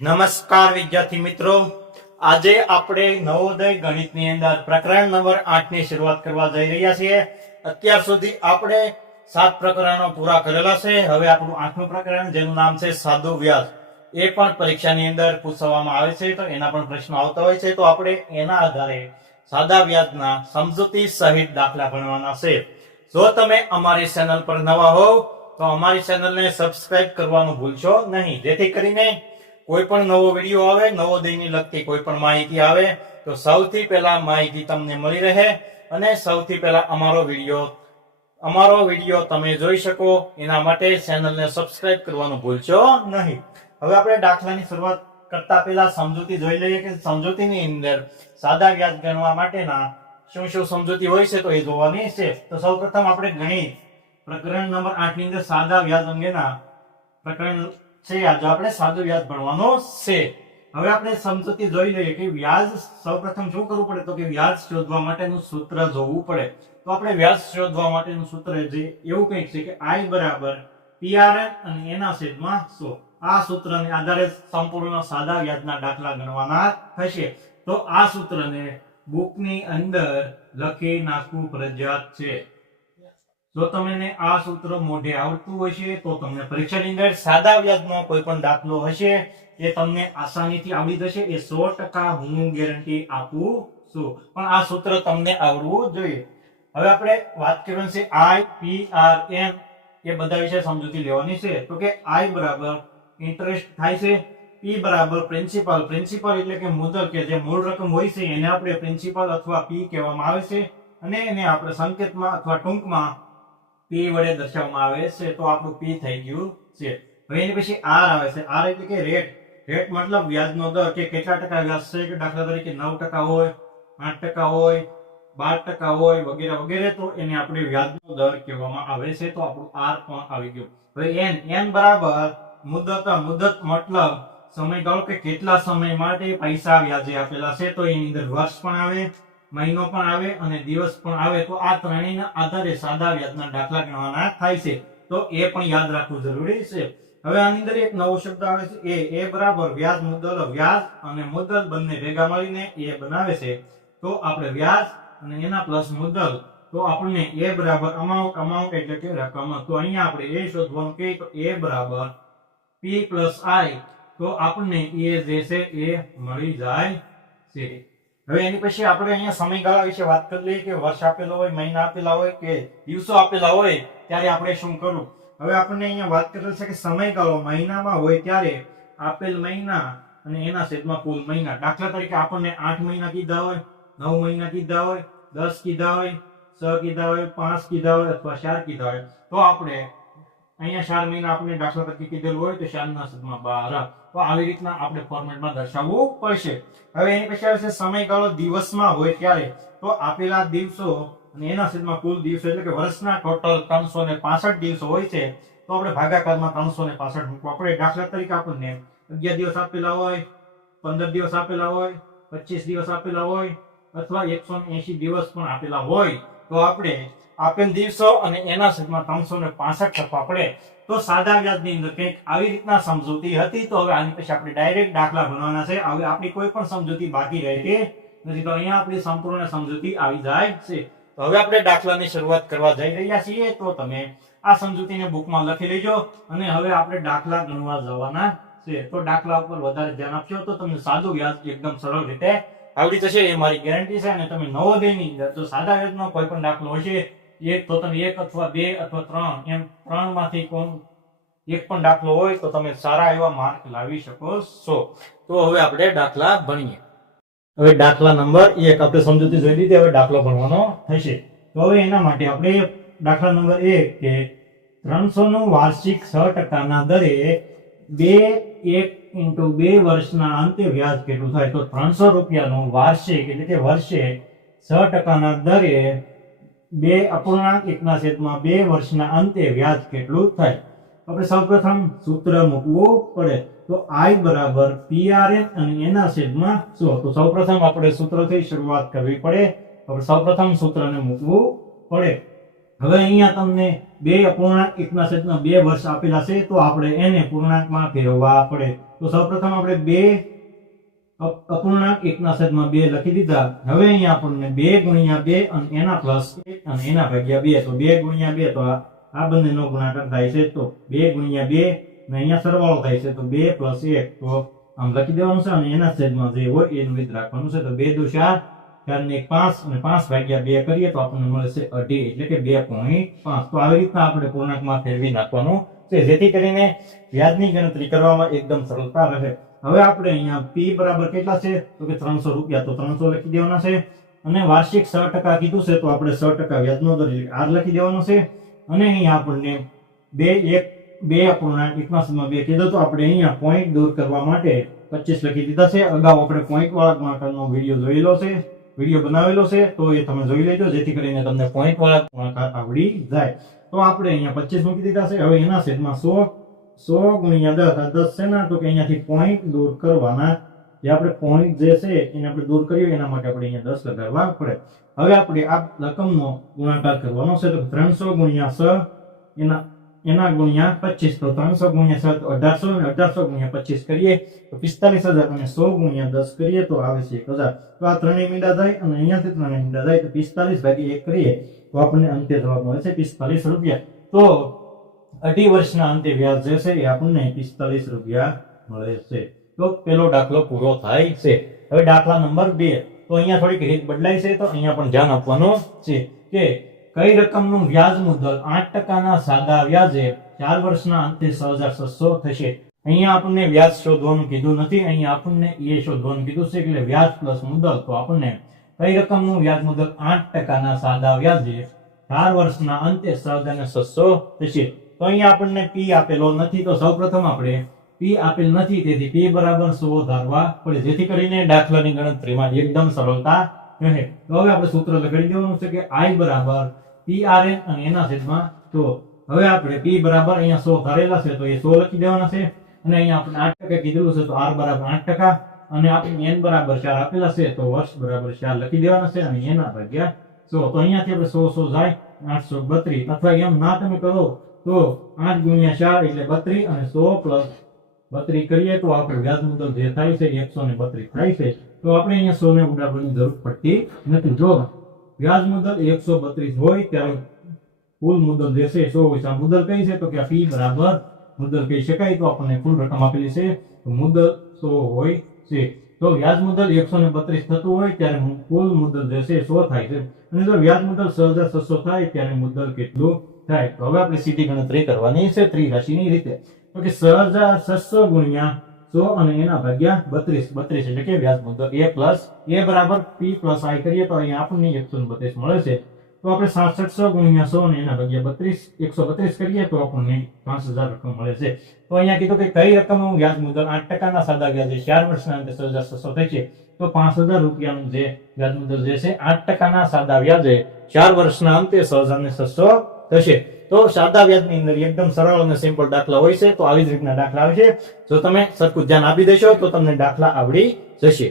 નમસ્કાર વિદ્યાર્થી મિત્રો, આજે આપણે નવોદય ગણિતની અંદર પ્રકરણ નંબર 8 ની શરૂઆત કરવા જઈ રહ્યા છીએ। અત્યાર સુધી આપણે 7 પ્રકરણો પૂરા કરેલા છે। હવે આપણું 8મું પ્રકરણ જેનું નામ છે સાદો વ્યાજ, એ પણ પરીક્ષાની અંદર પૂછવામાં આવે છે, તો એના પણ પ્રશ્નો આવતા હોય છે, તો આપણે એના આધારે સાદા વ્યાજના સમજૂતી સહિત દાખલા ભણવાના છે। જો તમે અમારી ચેનલ પર નવા હોવ તો અમારી ચેનલને સબસ્ક્રાઇબ કરવાનું ભૂલશો નહીં, જેથી કરીને કોઈ પણ નવો વિડીયો આવે, નવોદયની લગતી કોઈ પણ માહિતી આવે તો સૌથી પહેલા માહિતી તમને મળી રહે અને સૌથી પહેલા અમારો વિડીયો તમે જોઈ શકો એના માટે ચેનલને સબસ્ક્રાઇબ કરવાનું ભૂલશો નહીં। હવે આપણે દાખલાની શરૂઆત કરતા પહેલા સમજૂતી જોઈ લઈએ કે સમજૂતીની અંદર સાદા વ્યાજ ગણવા માટેના શું શું સમજૂતી હોય છે તો એ જોવાની છે। તો સૌપ્રથમ આપણે ગણિત પ્રકરણ નંબર 8 ની અંદર સાદા વ્યાજ અંગેના પ્રકરણ છે, આજે આપણે સાદો વ્યાજ ભણવાનો છે। હવે આપણે સમજૂતી જોઈ લઈએ કે વ્યાજ સૌપ્રથમ શું કરવું પડે, તો કે વ્યાજ શોધવા માટેનું સૂત્ર જોવું પડે। તો આપણે વ્યાજ શોધવા માટેનું સૂત્ર જે એવું કંઈક છે કે I બરાબર PRN અને એના છેદમાં 100। આ સૂત્રને આધારે સંપૂર્ણ સાદા વ્યાજના દાખલા ગણવાના થશે। તો આ સૂત્રને બુકની અંદર લખી નાખવું ફરજિયાત છે। જો તમને આ સૂત્ર મોઢે આવડતું હશે તો તમને પરીક્ષાની અંદર સાદા વ્યાજનો કોઈ પણ દાખલો હશે એ તમને આસાનીથી આવડી જશે, એ 100% હું ગેરંટી આપું છું, પણ આ સૂત્ર તમને આવડવું જોઈએ। હવે આપણે વાત કરવાની છે I, P, R, N એ બધા વિશે સમજૂતી લેવાની છે। તો કે I બરાબર ઇન્ટરેસ્ટ થાય છે, P બરાબર પ્રિન્સિપલ, પ્રિન્સિપલ એટલે કે મુદ્દલ, કે જે મૂળ રકમ હોય છે એને આપણે પ્રિન્સિપલ અથવા P કહેવામાં આવે છે, અને એને આપણે સંકેતમાં અથવા ટૂંકમાં P વડે દર્શાવવામાં આવે છે, તો આપણું P થઈ ગયું છે। હવે એની પછી R આવે છે, R એટલે કે રેટ, રેટ મતલબ વ્યાજનો દર, કે કેટલા ટકા વ્યાજ છે, કે દાખલા તરીકે 9% હોય, 8% હોય, 12% હોય, વગેરે વગેરે, તો એને આપણે વ્યાજનો દર કહેવામાં આવે છે, તો આપણું R પણ આવી ગયું। હવે N બરાબર મુદત, મુદત મતલબ સમયગાળો, કે કેટલા સમય માટે પૈસા વ્યાજે આપેલા છે, તો એની અંદર વર્ષ પણ આવે, મહિનો પણ આવે અને દિવસ પણ આવે, તો આ ત્રણેયના આધારે સાદા વ્યાજના દાખલા ગણવાના થાય છે, તો એ પણ યાદ રાખવું જરૂરી છે। હવે આની અંદર એક નવો શબ્દ આવે છે એ બરાબર વ્યાજ મુદ્દલ, વ્યાજ અને મુદ્દલ બંને ભેગા મળીને એ બનાવે છે, તો આપણે વ્યાજ અને એના પ્લસ મુદ્દલ, તો આપણને એ બરાબર અમાઉન્ટ, અમાઉન્ટ એટલે કે રકમ, તો અહીંયા આપણે એ શોધવાનું કે તો એ બરાબર P plus I, તો આપણને એ જે છે એ મળી જાય છે। હવે એની પછી આપણે અહીંયા સમયગાળા વિશે વાત કરી લઈએ કે વર્ષ આપેલો હોય, મહિના આપેલા હોય કે દિવસો આપેલા હોય ત્યારે આપણે શું કરવું। હવે આપણને અહીંયા વાત કરેલ છે કે સમયગાળો મહિનામાં હોય ત્યારે આપેલ મહિના અને એના છેદમાં કુલ મહિના। દાખલા તરીકે આપણને 8 મહિના કીધા હોય, 9 મહિના કીધા હોય, 10 કીધા હોય, 6 કીધા હોય, 5 કીધા હોય અથવા 4 કીધા હોય, તો આપણે અહીંયા 4 મહિના આપણે દાખલા તરીકે કીધેલું હોય તો 4 ના છેદમાં 12, તો આવી રીતના આપણે ફોર્મેટમાં દર્શાવવું પડશે। હવે એની પછી આવે છે સમયગાળો દિવસમાં હોય ત્યારે, તો આપેલા દિવસો અને એના છેદમાં કુલ દિવસો, એટલે કે વર્ષના ટોટલ 365 દિવસો હોય છે, તો આપણે ભાગાકારમાં 365 મૂકવા પડે। દાખલા તરીકે આપણને 11 દિવસ આપેલા હોય, 15 દિવસ આપેલા હોય, 25 દિવસ આપેલા હોય અથવા 180 દિવસ પણ આપેલા હોય, તો આપણે આપેલ દિવસો અને એના છેદમાં 365 લખવા પડે। તો સાદા વ્યાજની અંદર કંઈક આવી રીતના સમજૂતી હતી। તો હવે આની પછી આપણે ડાયરેક્ટ દાખલા ભણવાના છે। હવે આપણી કોઈ પણ સમજૂતી બાકી રહેતી નથી, તો અહીંયા આપણી સંપૂર્ણ સમજૂતી આવી જાય છે। તો હવે આપણે દાખલાની શરૂઆત કરવા જઈ રહ્યા છીએ, તો તમે આ સમજૂતીને બુકમાં લખી લેજો અને હવે આપણે દાખલા ગણવા જવાના છે। તો દાખલા ઉપર વધારે ધ્યાન આપશો તો તમને સાદું વ્યાજ એકદમ સરળ રીતે આવડી જશે, એ મારી ગેરંટી છે। અને તમે નવોદયની અંદર જો સાદા વ્યાજનો કોઈ પણ દાખલો હશે, તો તમે 1 અથવા 2 અથવા 3 એમ 3 માંથી એક પણ દાખલો હોય તો તમે સારા એવા માર્ક લાવી શકો છો। તો હવે આપણે દાખલા ભણીએ। હવે દાખલા નંબર 1 આપણે સમજૂતી જોઈ લીધી, હવે દાખલો ભણવાનો થશે। તો હવે એના માટે આપણે દાખલા નંબર 1 કે 300 નું વાર્ષિક 6% ના દરે 1 વર્ષના અંતે વ્યાજ કેટલું થાય। તો 300 રૂપિયાનું વાર્ષિક એટલે કે વર્ષે 6% ના દરે 2.1/2 વર્ષના અંતે વ્યાજ કેટલું થાય। આપણે સૌપ્રથમ સૂત્ર મૂકવું પડે, તો I બરાબર PRN અને એના છેદમાં 100। તો સૌપ્રથમ આપણે સૂત્રથી શરૂઆત કરવી પડે, આપણે સૌપ્રથમ સૂત્રને મૂકવું પડે। હવે અહીંયા તમને 2.1/2 વર્ષ આપેલા છે, તો આપણે એને પૂર્ણાંકમાં ફેરવવા પડે। તો તો સૌપ્રથમ આપણે 2 અપૂર્ણાંક 1/2 લખી દીધા. હવે અહીંયા આપણને 2 ગુણ્યા 2 અને એના પ્લસ 1 અને એના ભાગ્યા 2, તો 2 ગુણ્યા 2 તો આ બંનેનો ગુણાકાર થાય છે, તો 2 ગુણ્યા 2 ને અહીંયા સરવાળો થાય છે, તો 2 પ્લસ 1, તો આમ લખી દેવાનું છે અને એના છેદમાં જે હોય એનું વિધ રાખવાનું છે. તો 2 દુ 4, 4 ને 1 5 અને 5 ભાગ્યા 2 કરીએ તો આપણને મળે છે 2.5 એટલે કે 2.5. તો આવી રીતના આપણે પૂર્ણાંકમાં ફેરવી નાખવાનું છે, જેથી કરીને વ્યાજની ગણતરી કરવામાં એકદમ સરળતા રહે. હવે આપણે અહીંયા p બરાબર કેટલા છે તો કે 300 રૂપિયા, તો 300 લખી દેવાના છે. અને વાર્ષિક 6% કીધું છે તો આપણે 6% વ્યાજનો દર એટલે r લખી દેવાનો છે. અને અહીંયા આપણને 2 અપૂર્ણાંક 1/2 કીધું, તો આપણે અહીંયા પોઈન્ટ દૂર કરવા માટે 25 લખી દીધા છે. અગાઉ આપણે પોઈન્ટ વાળા ગુણાકારનો વિડીયો જોયેલો છે, વિડીયો બનાવેલો છે, તો એ તમે જોઈ લેજો જેથી કરીને તમને પોઈન્ટ વાળા ગુણાકાર આવડી જાય. તો આપણે અહીંયા 25 મૂકી દીધા છે. હવે એના છેદમાં 100 ગુણ્યા 10, આ 10 છે ને, તો કે અહીંયાથી પોઈન્ટ દૂર કરવાના, જે આપણે પોઈન્ટ જે છે એને આપણે દૂર કરીએ એના માટે આપણે અહીંયા 10 લગાડવા પડે. હવે આપણે આ રકમનો ગુણાકાર કરવાનો છે, તો 300 ગુણ્યા 6 એના ગુણ્યા 25, તો 300 ગુણ્યા 6 તો 1800 અને 1800 ગુણ્યા 25 કરીએ તો 45000 અને 100 ગુણ્યા 10 કરીએ તો આવે છે 1000. તો આ ત્રણેય મીંડા થાય અને અહીંયાથી ત્રણેય મીંડા થાય, તો 45 ભાગ્યા 1 કરીએ તો આપણને અંતે જવાબ મળે છે 45 રૂપિયા. તો 2.5 વર્ષના અંતે વ્યાજ જે છે એ આપણને 45 રૂપિયા મળે છે. તો પેલો દાખલો પૂરો થાય છે. હવે દાખલા નંબર 2, તો અહીંયા થોડીક રીત બદલાય છે, તો અહીંયા પણ ધ્યાન આપવાનું છે કે કઈ રકમનું વ્યાજ મુદ્દલ 8%ના સાદા વ્યાજે 4 વર્ષના અંતે 6600 થશે. અહીંયા આપણને વ્યાજ શોધવાનું કીધું નથી, અહીંયા આપણને એ શોધવાનું કીધું છે, એટલે વ્યાજ પ્લસ મુદ્દલ. તો આપણને કઈ રકમનું વ્યાજ મુદ્દલ 8%ના સાદા વ્યાજે 4 વર્ષના અંતે 6600 થશે. તો અહીંયા આપણને p આપેલો નથી, તો સૌપ્રથમ આપણે p આપેલ નથી, તેથી p બરાબર 100 ધારવા પડે, જેથી કરીને દાખલાની ગણતરીમાં એકદમ સરળતા રહે. તો હવે આપણે સૂત્ર લગાડી દેવાનું છે કે i બરાબર PRN અને એના છેદમાં 100. હવે આપણે p બરાબર અહીંયા 100 ધારેલા છે, તો એ 100 લખી દેવાના છે. અને અહીંયા આપણે 8% કીધેલું છે, તો r બરાબર 8%, અને આપણે n બરાબર 4 આપેલા છે, તો વર્ષ બરાબર 4 લખી દેવાના છે અને એના ભાગ્યા 100. તો અહીંયાથી આપણે 100 જાય 832, અથવા એમ ના તમે કરો તો 8 ગુણ્યા 4 એટલે 32 અને 100 પ્લસ 32 કરીએ તો આપણે વ્યાજ મુદ્દલ જે થાય છે 132 થાય છે. તો આપણે અહીંયા 100 ને ઉડાડવાની જરૂર પડતી નથી. જો વ્યાજ મુદ્દલ 132 હોય ત્યારે કુલ મુદ્દલ જે છે 100 હોય. આ મુદ્દલ કઈ છે તો કે p બરાબર મુદ્દલ કહી શકાય. તો આપણને કુલ રકમ આપેલી છે, તો મુદ્દલ 100 હોય છે. તો વ્યાજ મુદ્દલ 132 થતું હોય ત્યારે કુલ મુદ્દલ જે છે 100 થાય છે. અને જો વ્યાજ મુદ્દલ 6600 થાય ત્યારે મુદ્દલ કેટલું થાય? તો હવે આપણે સીધી ગણતરી કરવાની છે ત્રિરાશીની રીતે. તો કે 6600 ગુણ્યા 100 અને એના ભાગ્યા 32 એટલે કે વ્યાજ મુદ્દલ a બરાબર p પ્લસ i કરીએ તો અહીંયા આપણને 132 મળે છે. તો આપણે 6600 ગુણ્યા 100 અને એના ભાગ્યા 132 કરીએ તો આપણને 5000 રકમ મળે છે. તો અહીંયા કીધું કે કઈ રકમનું વ્યાજ મુદ્દલ 8%ના સાદા વ્યાજે 4 વર્ષના અંતે 6600 થાય છે. તો 5000 રૂપિયાનું જે વ્યાજ મુદ્દલ જે છે 8%ના સાદા વ્યાજે 4 વર્ષના અંતે 6600 થશે. તો સાદા વ્યાજની અંદર એકદમ સરળ અને સિમ્પલ દાખલા હોય છે. તો આવી જ રીતના દાખલા આવે છે. જો તમે સરખું ધ્યાન આપી દેશો તો તમને દાખલા આવડી જશે.